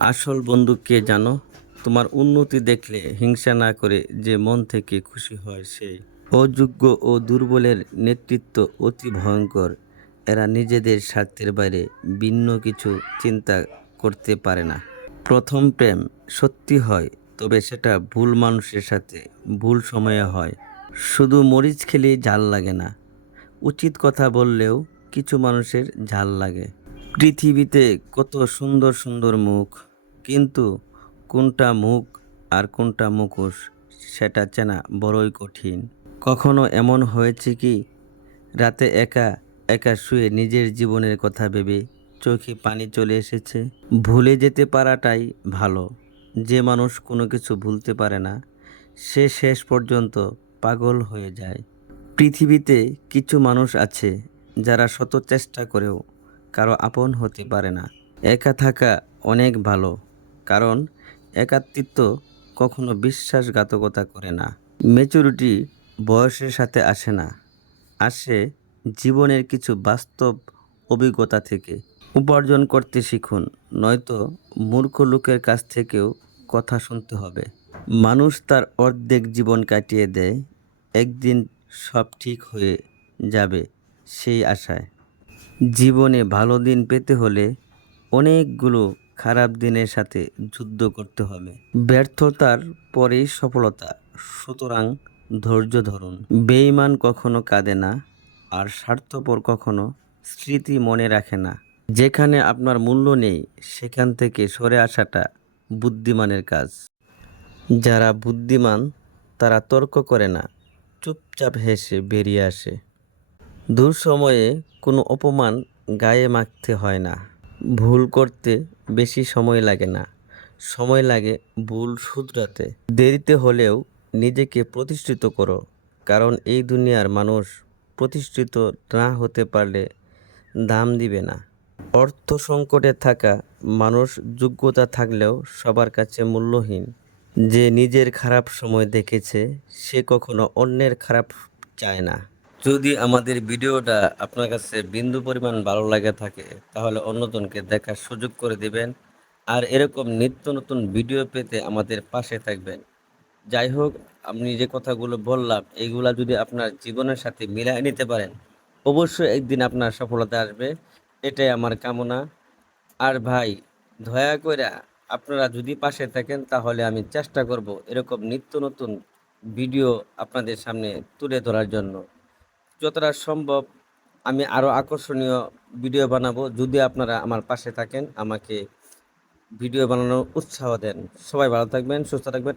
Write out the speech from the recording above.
আসল বন্ধু কে জানো? তোমার উন্নতি দেখলে হিংসা না করে যে মন থেকে খুশি হয় সেই অযোগ্য ও দুর্বলের নেতৃত্ব অতি ভয়ঙ্কর। এরা নিজেদের স্বার্থের বাইরে ভিন্ন কিছু চিন্তা করতে পারে না। প্রথম প্রেম সত্যি হয়, তবে সেটা ভুল মানুষের সাথে ভুল সময়ে হয়। শুধু মরিচ খেলেই ঝাল লাগে না। উচিত কথা বললেও কিছু মানুষের ঝাল লাগে। পৃথিবীতে কত সুন্দর সুন্দর মুখ। কিন্তু কোনটা মুখ আর কোনটা মুখোশ সেটা চেনা বড়ই কঠিন। কখনো এমন হয়েছে কি? রাতে একা একা শুয়ে নিজের জীবনের কথা ভেবে চোখে পানি চলে এসেছে। ভুলে যেতে পারাটাই ভালো। যে মানুষ কোনো কিছু ভুলতে পারে না, সে শেষ পর্যন্ত পাগল হয়ে যায়। পৃথিবীতে কিছু মানুষ আছে যারা শত চেষ্টা করেও কারও আপন হতে পারে না। একা থাকা অনেক ভালো। কারণ একাত্মিত্ব কখনো বিশ্বাসঘাতকতা করে না। মেচুরিটি বয়সের সাথে আসে না, আসে জীবনের কিছু বাস্তব অভিজ্ঞতা থেকে। উপার্জন করতে শিখুন, নয়তো মূর্খ লোকের কাছ থেকেও কথা শুনতে হবে। মানুষ তার অর্ধেক জীবন কাটিয়ে দেয়, একদিন সব ঠিক হয়ে যাবে সেই আশায়। জীবনে ভালো দিন পেতে হলে অনেকগুলো খারাপ দিনের সাথে যুদ্ধ করতে হবে। ব্যর্থতার পরেই সফলতা। সুতরাং ধৈর্য ধরুন। বেঈমান কখনো কাঁদে না, আর স্বার্থপর কখনো স্মৃতি মনে রাখে না। যেখানে আপনার মূল্য নেই, সেখান থেকে সরে আসাটা বুদ্ধিমানের কাজ। যারা বুদ্ধিমান, তারা তর্ক করে না, চুপচাপ হেসে বেরিয়ে আসে। দূর সময়ে কোনো অপমান গায়ে মাখতে হয় না। ভুল করতে বেশি সময় লাগে না। সময় লাগে ভুল শুধরাতে। দেরিতে হলেও নিজেকে প্রতিষ্ঠিত করো। কারণ এই দুনিয়ার মানুষ প্রতিষ্ঠিত না হতে পারলে দাম দিবে না। অর্থ সংকটে থাকা মানুষ যোগ্যতা থাকলেও সবার কাছে মূল্যহীন। যে নিজের খারাপ সময় দেখেছে, সে কখনো অন্যের খারাপ চায় না। যদি আমাদের ভিডিওটা আপনার কাছে বিন্দু পরিমাণ ভালো লাগে থাকে, তাহলে অন্যজনকে দেখার সুযোগ করে দিবেন। আর এরকম নিত্য নতুন ভিডিও পেতে আমাদের পাশে থাকবেন। যাই হোক, আপনি যে কথাগুলো বললাম এইগুলা যদি আপনার জীবনের সাথে মিলাই নিতে পারেন, অবশ্যই একদিন আপনার সফলতা আসবে। এটাই আমার কামনা। আর ভাই, দয়া করে আপনারা যদি পাশে থাকেন, তাহলে আমি চেষ্টা করব এরকম নিত্য নতুন ভিডিও আপনাদের সামনে তুলে ধরার জন্য। যতটা সম্ভব আমি আরও আকর্ষণীয় ভিডিও বানাবো। যদি আপনারা আমার পাশে থাকেন, আমাকে ভিডিও বানানোর উৎসাহ দেন। সবাই ভালো থাকবেন, সুস্থ থাকবেন।